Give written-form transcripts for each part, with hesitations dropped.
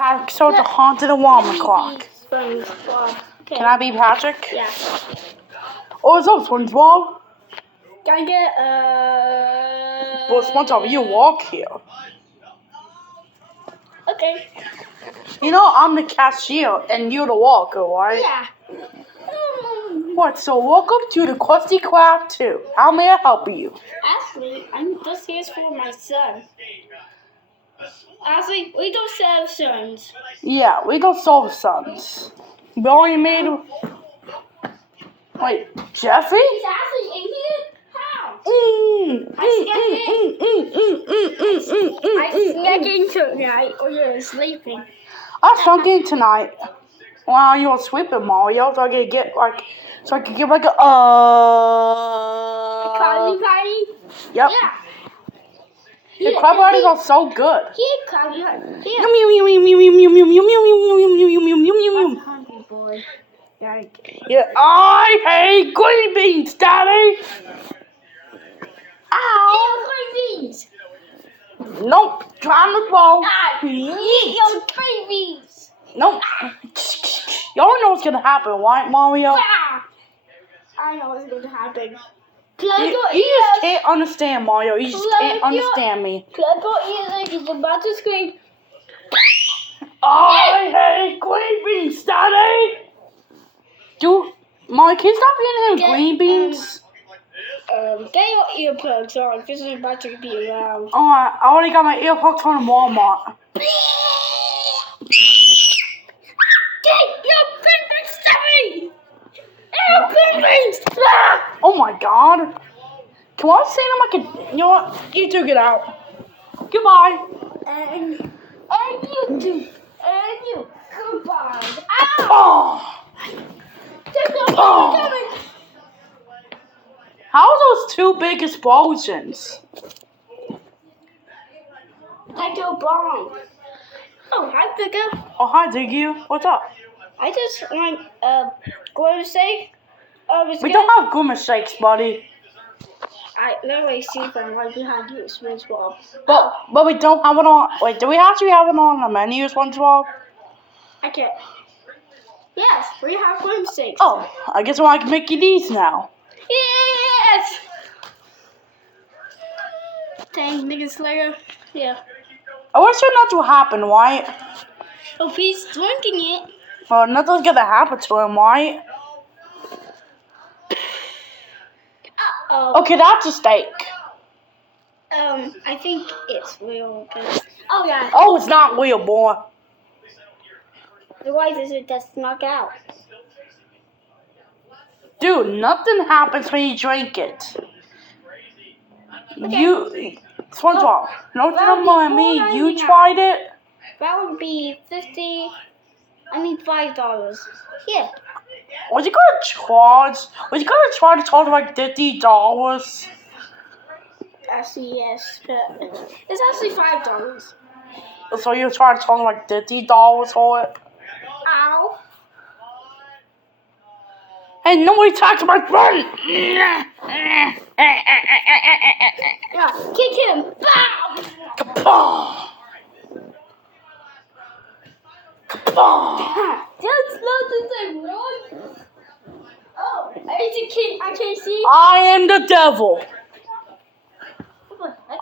So it's a haunted alarm clock. SpongeBob. Okay. Can I be Patrick? Yeah. Oh, what's up, SpongeBob? Can I get Well, SpongeBob, you walk here. Okay. You know I'm the cashier and you're the walker, right? Yeah. What? So welcome to the Krusty Krab 2. How may I help you? Actually, I'm just here for my son. Actually, we don't sell sons. Yeah, we don't solve sons. We already made. Wait, Jeffy? He's actually in here? How? I snuck in tonight or you're sleeping. I snuck in tonight while you were sleeping, Mario, so I could get like, a Krabby Patty? Yep. Yeah. The crab patties are so good. Here, Krabby Patty. Here. That's hungry boy. Yeah, I hate green beans, Daddy. Ow. Green beans. Nope, trying to fall. Eat your green beans. Nope. You already know what's gonna happen, right, Mario? I know what's going to happen. You just can't understand, Mario. You just can't understand me. Plug your ears like it's about to scream. I hate green beans, Daddy. Dude, Mario, can you stop eating green beans? Get your earplugs on. This is about to be loud. Alright, I already got my earplugs from Walmart. Get your green beans, Steffi! Green beans! Oh my god. Can I say them like a... You know what? You two get out. Goodbye. And you too. And you. Goodbye. Ow! Oh. Oh. How are those two big explosions? I go bomb. Oh, hi, Bigger. Oh, hi, Diggy. What's up? I just want going to say. We don't have Grimace shakes, buddy. I literally see them right behind you, SpongeBob. But we don't have it on. Wait, do we actually have it on the menu, SpongeBob? I can't. Yes, we have one six. Oh, I guess I can make you these now. Yes! Dang, nigga Slayer. Yeah. I wish that would happen, right? Oh, he's drinking it. Well, nothing's gonna happen to him, right? Uh-oh. Okay, that's a steak. I think it's real. Oh, yeah. Oh, it's not real, boy. Otherwise, is it just knock out? Dude, nothing happens when you drink it. Okay. SpongeBob, no Well, time me. You tried it? That would be $5. Yeah. Was you gonna charge like $50? Actually, yes, but it's actually $5. So you trying to charge like $50 for it? Ow. Hey, nobody talks to my friend! Yeah, kick him. Bow. Kapow! Kapow! That's not the same, right? Oh, I can't see. I am the devil.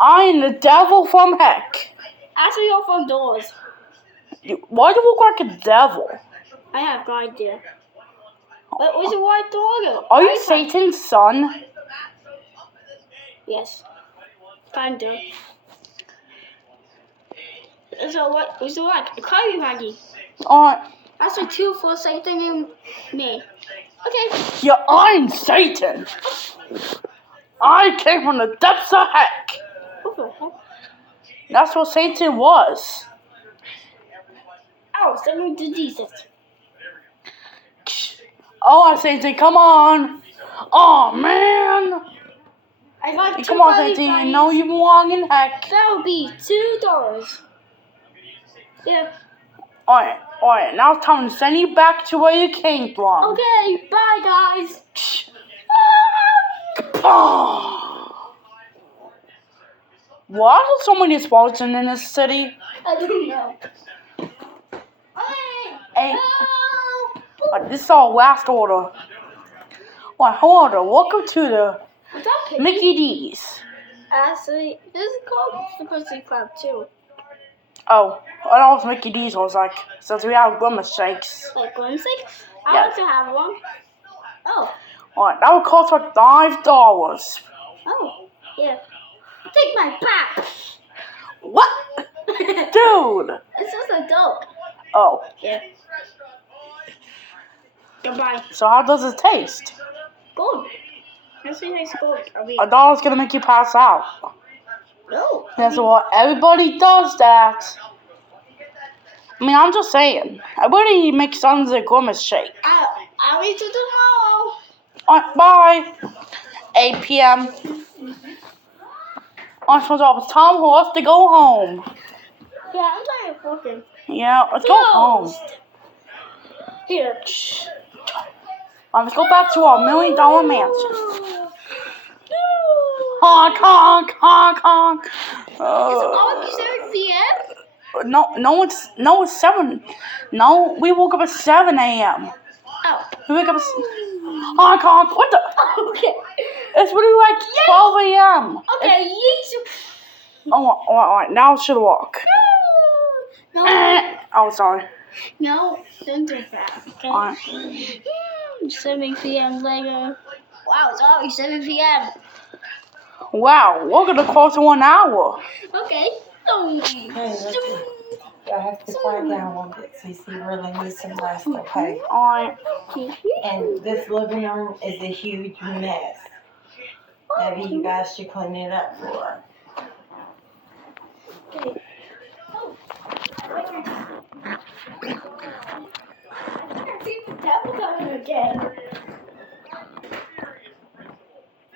I am the devil from heck. Actually, you're from doors. Why do you look like a devil? I have no idea. But was a white dog? Are you Satan's son? Yes. Kinda. So what was it like? A Krabby Patty. Alright. Actually, 2 for Satan and me. Okay. Yeah, I'm Satan. I came from the depths of heck. What the heck? That's what Satan was. Oh, someone did Jesus. Oh, Satan, come on. Oh, man. I got two Come on, Krabby Satan. You Patties. know you belong in heck. That would be $2. Yeah. Alright. Now it's time to send you back to where you came from. Okay, bye, guys. Why are there so many explosions in this city? I don't know. This is our last order. Alright, hold on. Welcome to the What's up, Piggy? Mickey D's. Actually, this is called the Krusty Krab too. Oh, I know it's Mickey D's. I was like, since we have grimace shakes. Like whimsic? I Yeah. want to have one. Oh, Alright, that would cost like $5. oh, yeah. Take my pap. What? Dude! It's just a joke. Oh, Yeah. Goodbye. so how does it taste? Gold. That's really nice gold. I mean, I thought it was gonna make you pass out. no. That's what everybody does that. I mean, I'm just saying. Everybody makes tons of grimace shake. I'll reach you tomorrow. Alright, bye. 8 p.m. I'm supposed to have Tom Horse to go home. Yeah, I'm tired of working. Yeah, let's go home. Here. Let's go back to our $1 million mansion. Honk, honk, honk, honk. It's almost 7 p.m. No, it's 7. No, we woke up at 7 a.m. Oh. We wake up at honk, honk. What the? Okay. It's really like 12 a.m. Okay, yeet. Alright, now should walk. No. Oh, sorry. No, don't do that. Okay. Alright. 7 p.m. later. Wow, it's already 7 p.m. Wow, we're gonna close in 1 hour. Okay. I have to quiet down one bit, Cece really needs some rest, okay? Alright. And this living room is a huge mess. Maybe you guys should clean it up for her. Okay. Oh. I see the devil coming again.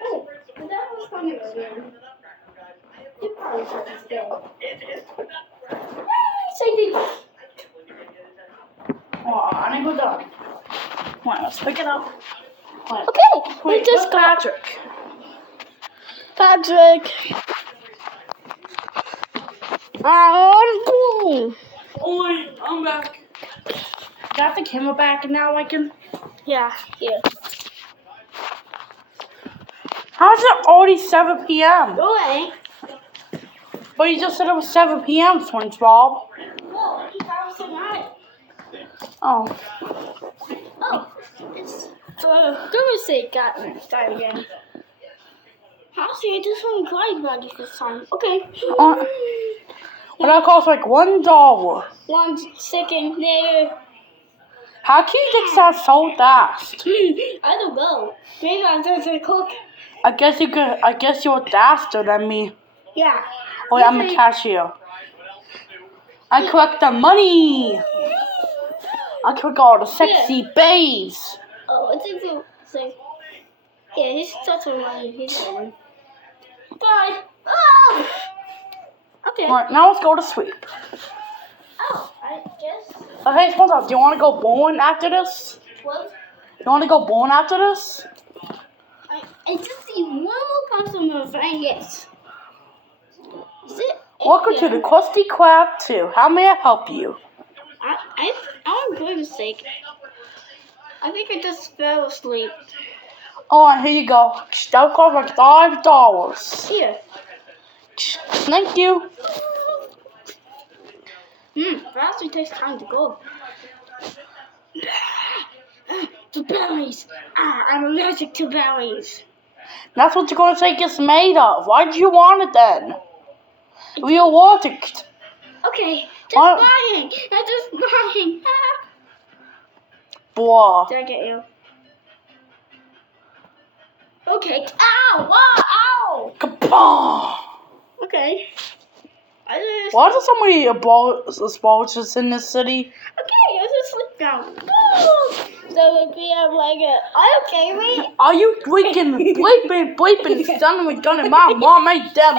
Oh, the devil's coming again. You probably should stay. Sadie. Oh, I need to go down. Alright, let's pick it up. Alright. Okay, Wait, we just got Patrick. Patrick. Oi, I'm back. Got the camera back and now I can. Yeah, here. How's it already 7 p.m.? Go away. But you just said it was 7 p.m., SpongeBob. Whoa, he found some right. Oh. Oh, it's Thursday got me started again. I'll see it this one quite buggy this time. Okay. Well, that costs like $1. 1 second later. How can you get that so fast? I don't know. Maybe I just cook. I guess you're faster than me. Yeah. Oh, I'm a cashier. I collect the money. I collect all the sexy bays. Oh, it's a so. Yeah, he's such a money. He's going. Bye. Oh! Okay. Alright, now let's go to sleep. Oh, I guess. Hey, SpongeBob, do you want to go bowling after this? What? You want to go bowling after this? I just see one more customer and yes. Is it? Welcome to the Krusty Krab 2. How may I help you? I'm going to say. I think I just fell asleep. Alright, here you go. That costs like $5. Here. Thank you. Perhaps it takes time to go. The berries. I'm allergic to berries. That's what you're going to say it's made of. Why did you want it then? We are it. Okay, just What? buying. I'm just buying. Blah. Did I get you? Okay. Ow! Ow! Kaboom! Okay. Why does so many abolishers in this city? Okay, let's just sleep now. So we have like a. Okay, wait. Are you freaking bleeping, son of a gun, and my mom ain't dead,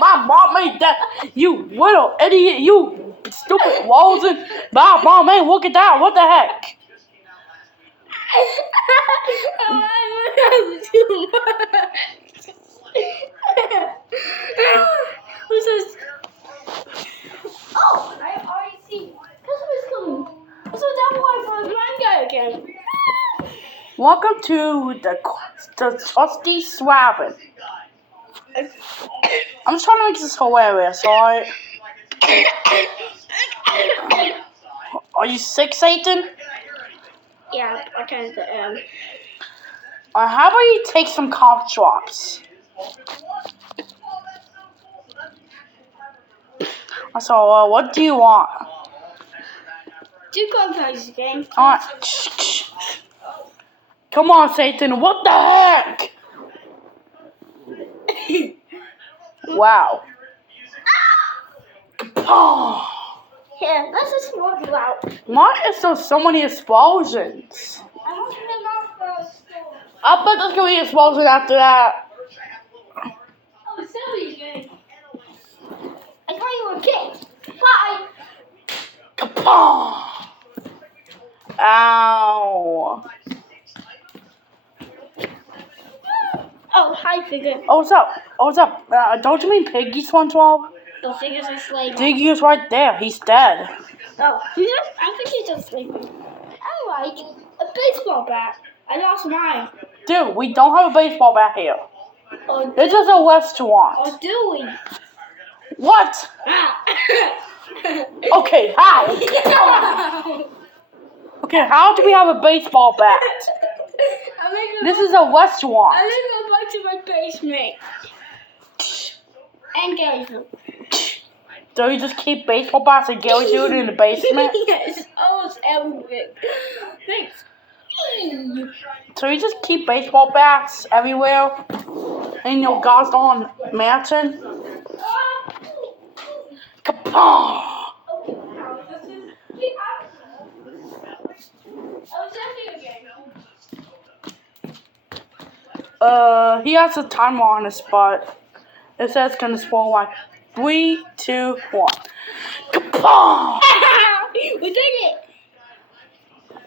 you little idiot, you stupid Walden, my mom ain't look at that, what the heck? Who's this? Oh, I already see. Customer's coming. So that boy for the blind guy again. Welcome to the Trusty Swabbin. I'm just trying to make this hilarious, alright? Are you sick, Satan? Yeah, I kind of am. How about you take some cough drops? So, what do you want? 2 coin prizes again. Alright. Come on, Satan. What the heck? Wow. Kapow! Here, let's just work it out. Why is there so many explosions? I want to get off first. I bet there's gonna be an explosion after that. Oh, silly game. I thought you were kicked. Bye. Kapow! Ow. Oh, hi, Figure. Oh, what's up? Oh, what's up? Don't you mean Piggy, SpongeBob? The Figure's asleep. Piggy is right there. He's dead. Oh, I think he's just sleeping. I like a baseball bat. I lost mine. Dude, we don't have a baseball bat here. Or, This is a restaurant. or do we? What? Ah. Okay, how? Okay, how do we have a baseball bat? This is a restaurant. I'm gonna go back to my basement. And Gary's. So you just keep baseball bats and Gary Dude in the basement? Yes, almost everything. Thanks. So you just keep baseball bats everywhere in your goddamn mansion? Kapow! He has a timer on his butt. It says it's gonna spawn like 3, 2, 1. Kapow! We did it!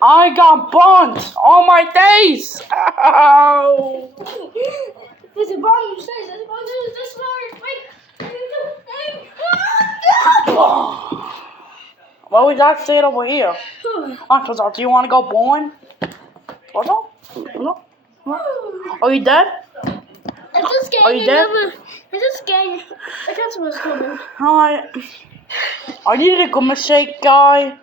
I got burnt all my days! Ow! There's a bomb upstairs. There's a bomb upstairs. This Well, we got to stay over here. Uncle, do you want to go bowling? No? Are you dead? I'm just getting Are you dead? I'm just getting. The customer's coming. Alright. Are you the Gumma Shake guy?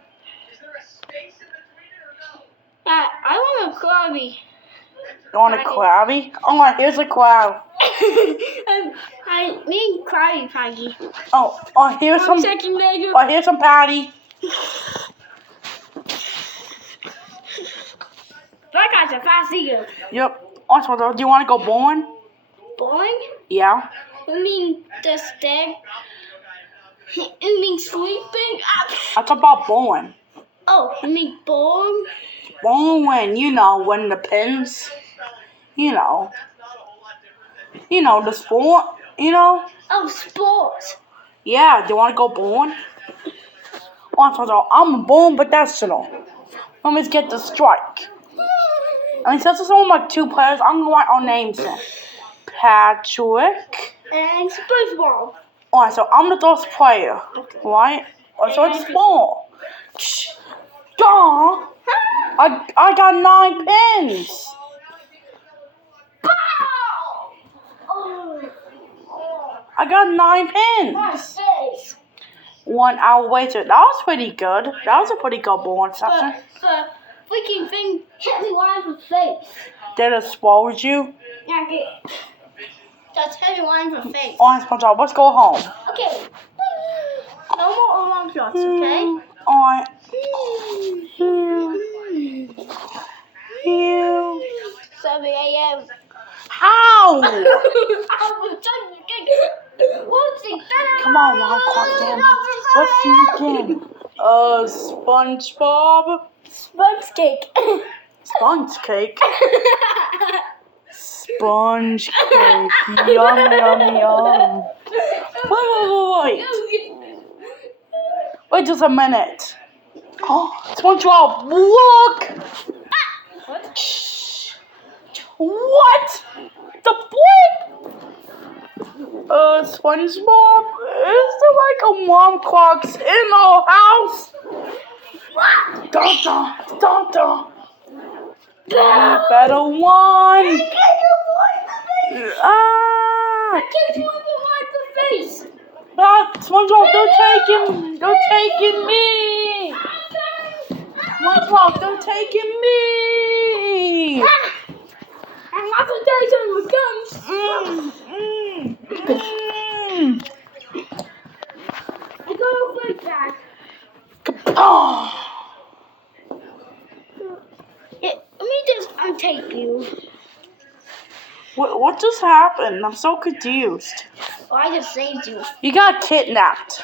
I want a Krabby. You want a Krabby? Alright, here's a crab. I need Krabby Paggy. Oh, here's some. Second later. Oh, here's some patty. That guy's a fast eater. Yep. Also, do you want to go bowling? Boing? Yeah. You mean just dead? You mean sleeping? That's about bowling. Oh, you mean boring? Bowling, you know, when the pins. You know. You know, the sport, you know? Oh, sports. Yeah, do you want to go bowling? Also, I'm a bowling professional. Let me get the strike. And since there's only like 2 players, I'm gonna write our names in. Patrick. And SpongeBob. Alright, so I'm the first player, right? So it's ball. Gah! I got 9 pins. Pow! Oh. I got 9 My pins. face. 1 hour later. That was pretty good. That was a pretty good bowling session. The freaking thing hit me right in the face. Did it expose you? Yeah, okay. Just hit me right in the face. Alright, SpongeBob, let's go home. Okay. No more alarm clocks, okay? Alright. 7 a.m. How? Come on, Mom, clock damn it. Let's do it again. SpongeBob. Sponge cake. Sponge cake. Sponge cake. Yum, yum, yum. Wait. Wait just a minute. Oh, SpongeBob, look! What? The flip? SpongeBob, is there like a mom clocks in our house? Dun dun dun dun. You better one. Ah! Ah, SpongeBob, they're taking me. SpongeBob, they're taking me. I'm not gonna take some with guns. I go like that. Oh. Let me just untape you. What just happened? I'm so confused. Oh, I just saved you. You got kidnapped.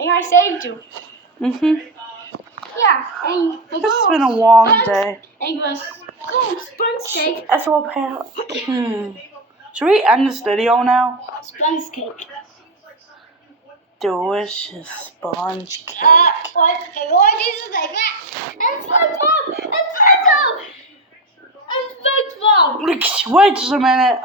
And I saved you. Yeah. And It's been a long day. And you was sponge cake. That's what Should we end this video now? Sponge cake. Delicious sponge cake. What is it like that? And SpongeBob! And SpongeBob! And SpongeBob! Wait just a minute.